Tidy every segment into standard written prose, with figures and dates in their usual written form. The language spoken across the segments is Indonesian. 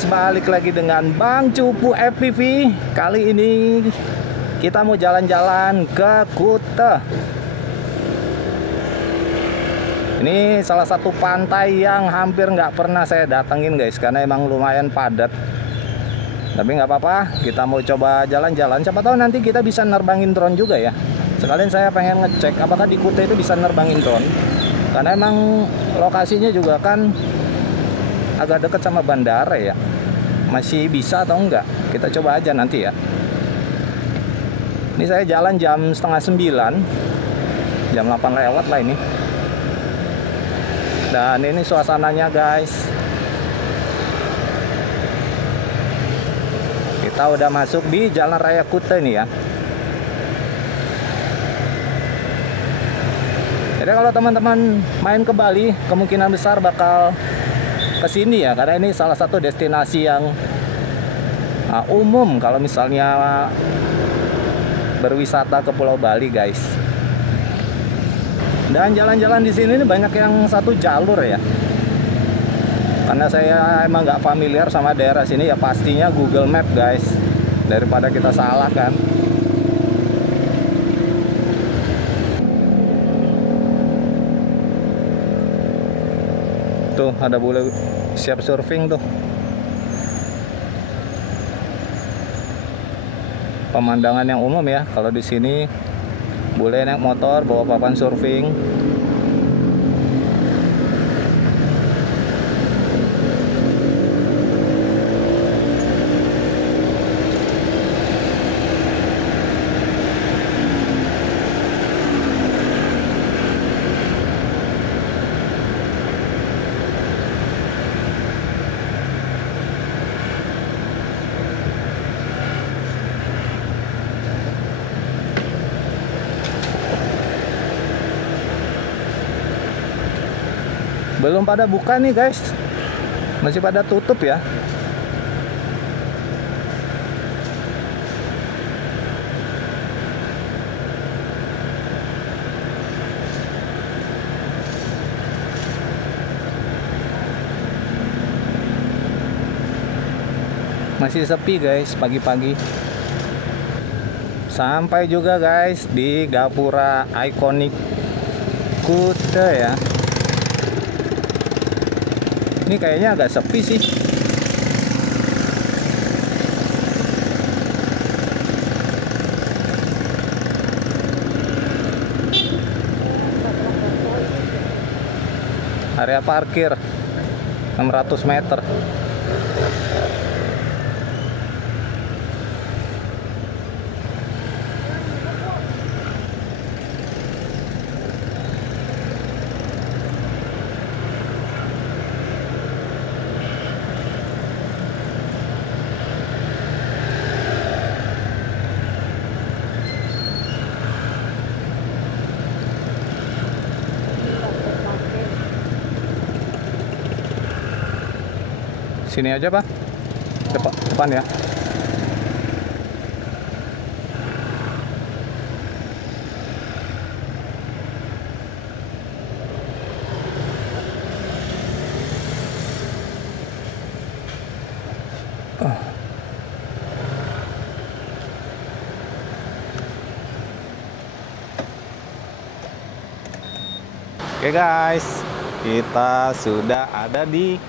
guys, balik lagi dengan Bang Cupu FPV. Kali ini kita mau jalan-jalan ke Kuta. Ini salah satu pantai yang hampir nggak pernah saya datengin guys, karena emang lumayan padat. Tapi nggak apa-apa, kita mau coba jalan-jalan. Siapa tahu nanti kita bisa nerbangin drone juga ya. Sekalian saya pengen ngecek apakah di Kuta itu bisa nerbangin drone. Karena emang lokasinya juga kan agak dekat sama bandara ya. Masih bisa atau enggak? Kita coba aja nanti ya. Ini saya jalan jam setengah 9. Jam 8 lewat lah ini. Dan ini suasananya guys. Kita udah masuk di Jalan Raya Kuta ini ya. Jadi kalau teman-teman main ke Bali, kemungkinan besar bakal ke sini ya, karena ini salah satu destinasi yang umum kalau misalnya berwisata ke Pulau Bali guys. Dan jalan-jalan di sini banyak yang satu jalur ya. Karena saya emang nggak familiar sama daerah sini ya, pastinya Google Map guys, daripada kita salah kan. Tuh ada bule siap surfing tuh. Pemandangan yang umum ya kalau di sini, bule naik motor bawa papan surfing. Belum pada buka nih guys, masih pada tutup ya. Masih sepi guys pagi-pagi. Sampai juga guys di Gapura ikonik Kuta ya. Ini kayaknya agak sepi sih. Area parkir 600 meter. Sini aja Pak, depan ya. Oke guys, kita sudah ada di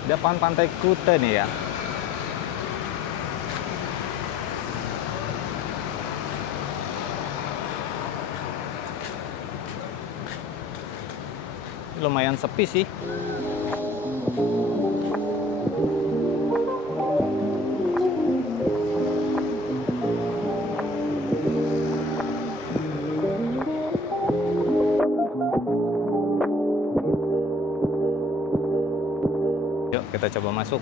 depan pantai Kuta nih ya. Lumayan sepi sih. Yuk kita coba masuk.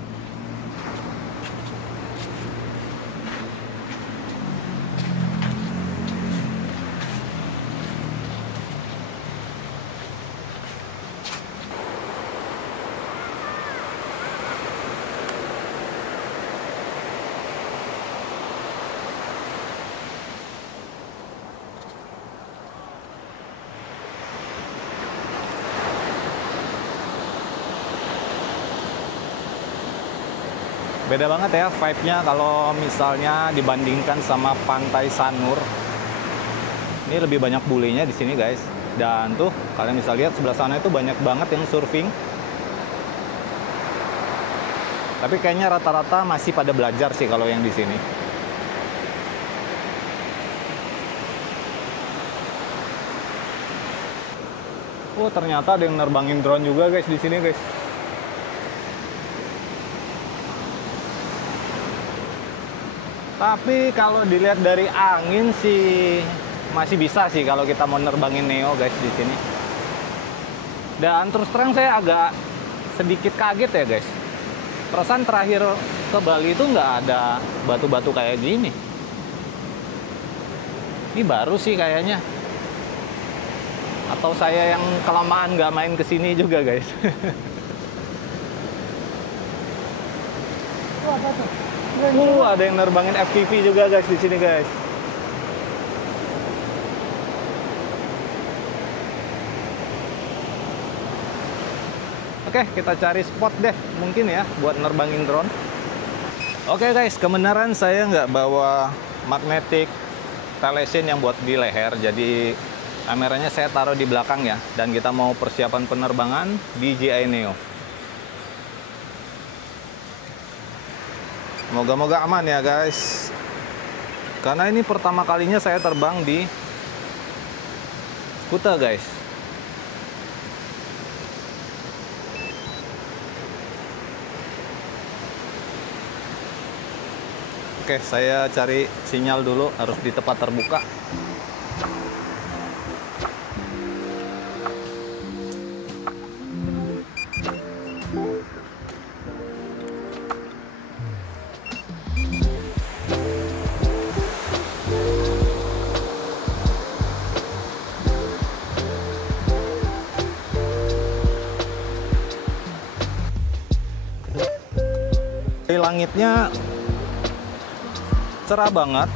Beda banget ya vibe-nya kalau misalnya dibandingkan sama Pantai Sanur. Ini lebih banyak bulenya di sini guys. Dan tuh kalian bisa lihat sebelah sana itu banyak banget yang surfing. Tapi kayaknya rata-rata masih pada belajar sih kalau yang di sini. Oh, ternyata ada yang nerbangin drone juga guys di sini guys. Tapi kalau dilihat dari angin sih masih bisa sih kalau kita mau nerbangin Neo guys di sini. Dan terus terang saya agak sedikit kaget ya guys. Perasaan terakhir ke Bali itu nggak ada batu-batu kayak gini. Ini baru sih kayaknya. Atau saya yang kelamaan nggak main ke sini juga guys. Itu apa tuh? Ada yang nerbangin FPV juga guys di sini guys. Oke, kita cari spot deh mungkin ya buat nerbangin drone. Oke guys, kebenaran saya nggak bawa magnetic telesin yang buat di leher, jadi kameranya saya taruh di belakang ya. Dan kita mau persiapan penerbangan DJI Neo. Moga-moga aman ya guys. Karena ini pertama kalinya saya terbang di Kuta guys. Oke, saya cari sinyal dulu, harus di tempat terbuka. Langitnya cerah banget,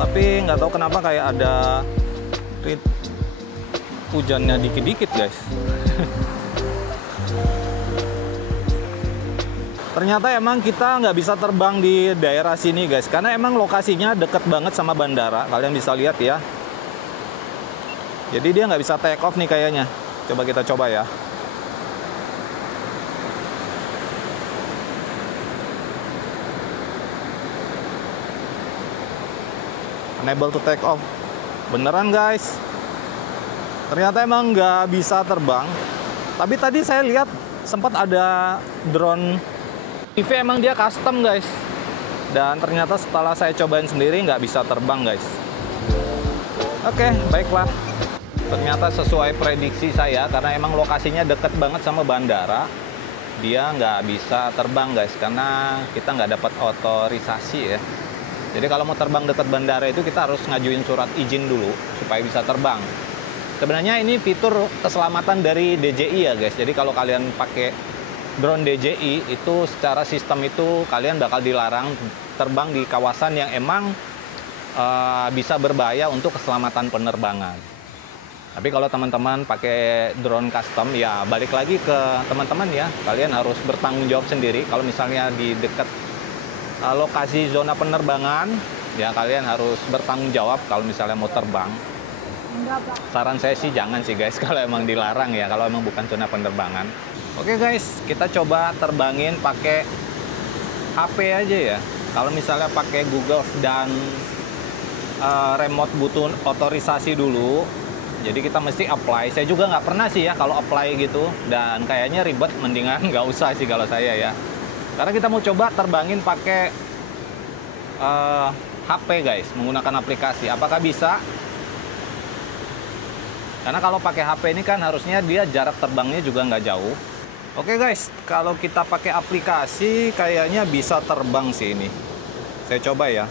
tapi nggak tahu kenapa kayak ada hujannya dikit-dikit guys. Ternyata emang kita nggak bisa terbang di daerah sini guys, karena emang lokasinya deket banget sama bandara. Kalian bisa lihat ya. Jadi dia nggak bisa take off nih kayaknya. Coba kita coba ya. Unable to take off. Beneran guys. Ternyata emang nggak bisa terbang. Tapi tadi saya lihat sempat ada drone TV, emang dia custom guys. Dan ternyata setelah saya cobain sendiri nggak bisa terbang guys. Oke, baiklah. Ternyata sesuai prediksi saya, karena emang lokasinya deket banget sama bandara. Dia nggak bisa terbang guys, karena kita nggak dapat otorisasi ya. Jadi kalau mau terbang dekat bandara itu kita harus ngajuin surat izin dulu supaya bisa terbang. Sebenarnya ini fitur keselamatan dari DJI ya guys. Jadi kalau kalian pakai drone DJI itu secara sistem itu kalian bakal dilarang terbang di kawasan yang emang bisa berbahaya untuk keselamatan penerbangan. Tapi kalau teman-teman pakai drone custom ya balik lagi ke teman-teman ya. Kalian harus bertanggung jawab sendiri. Kalau misalnya di dekat lokasi zona penerbangan ya kalian harus bertanggung jawab kalau misalnya mau terbang. Saran saya sih jangan sih guys kalau emang dilarang ya, kalau emang bukan zona penerbangan. Oke guys, kita coba terbangin pakai HP aja ya. Kalau misalnya pakai Google dan remote butuh otorisasi dulu, jadi kita mesti apply. Saya juga nggak pernah sih ya kalau apply gitu, dan kayaknya ribet, mendingan nggak usah sih kalau saya ya. Karena kita mau coba terbangin pakai HP guys, menggunakan aplikasi. Apakah bisa? Karena kalau pakai HP ini kan harusnya dia jarak terbangnya juga nggak jauh. Oke guys, kalau kita pakai aplikasi kayaknya bisa terbang sih ini. Saya coba ya.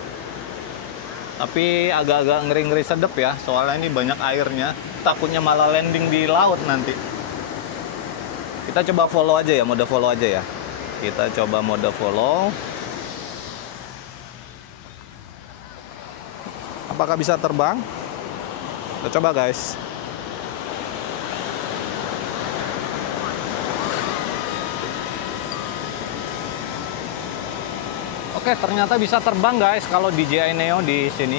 Tapi agak-agak ngeri-ngeri sedep ya, soalnya ini banyak airnya. Takutnya malah landing di laut nanti. Kita coba follow aja ya, mode follow aja ya. Kita coba mode follow. Apakah bisa terbang? Kita coba guys. Oke, ternyata bisa terbang guys kalau DJI Neo di sini.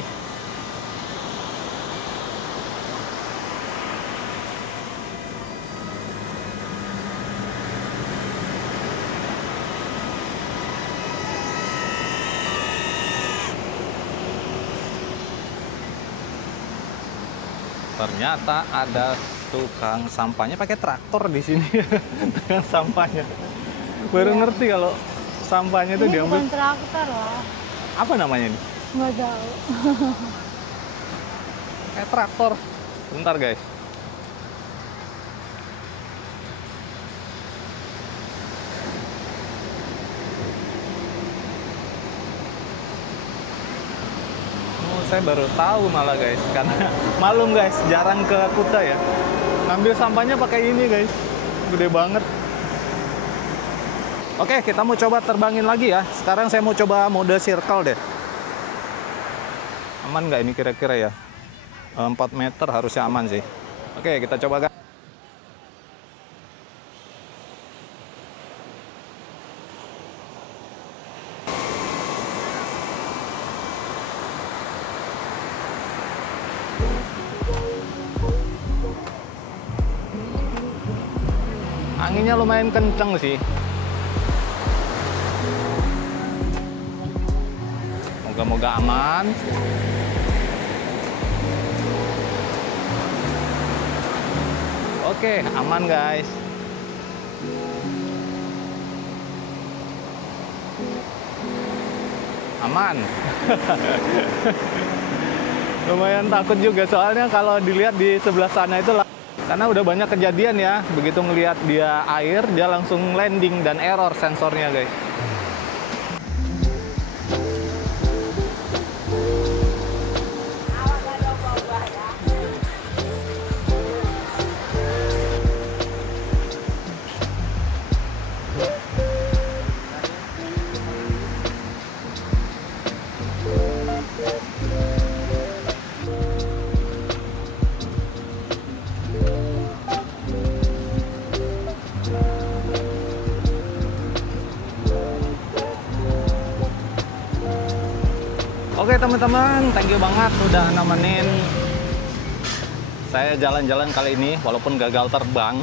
Ternyata ada tukang sampahnya pakai traktor di sini. Tukang sampahnya. Baru ngerti kalau sampahnya itu diambil. Bukan traktor lah. Apa namanya ini? Nggak tahu. Kayak traktor. Bentar guys. Saya baru tahu malah guys, karena malum guys, jarang ke Kuta ya. Ngambil sampahnya pakai ini guys, gede banget. Oke, kita mau coba terbangin lagi ya. Sekarang saya mau coba mode circle deh. Aman nggak ini kira-kira ya? 4 meter harusnya aman sih. Oke, kita coba guys. Anginnya lumayan kenceng sih. Moga-moga aman. Oke, aman guys. Aman. Lumayan takut juga soalnya kalau dilihat di sebelah sana itu karena udah banyak kejadian ya, begitu ngelihat dia air, dia langsung landing dan error sensornya guys. Oke teman-teman, thank you banget udah nemenin saya jalan-jalan kali ini walaupun gagal terbang.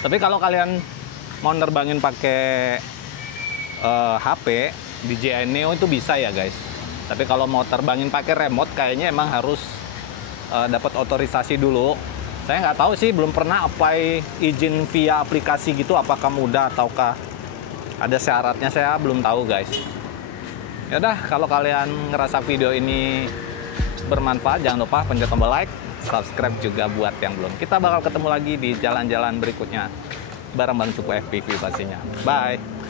Tapi kalau kalian mau nerbangin pakai HP DJI Neo itu bisa ya guys. Tapi kalau mau terbangin pakai remote kayaknya emang harus dapat otorisasi dulu. Saya nggak tahu sih, belum pernah apply izin via aplikasi gitu, apakah mudah ataukah ada syaratnya, saya belum tahu guys. Yaudah, kalau kalian ngerasa video ini bermanfaat, jangan lupa pencet tombol like, subscribe juga buat yang belum. Kita bakal ketemu lagi di jalan-jalan berikutnya bareng-bareng Suku FPV pastinya. Bye!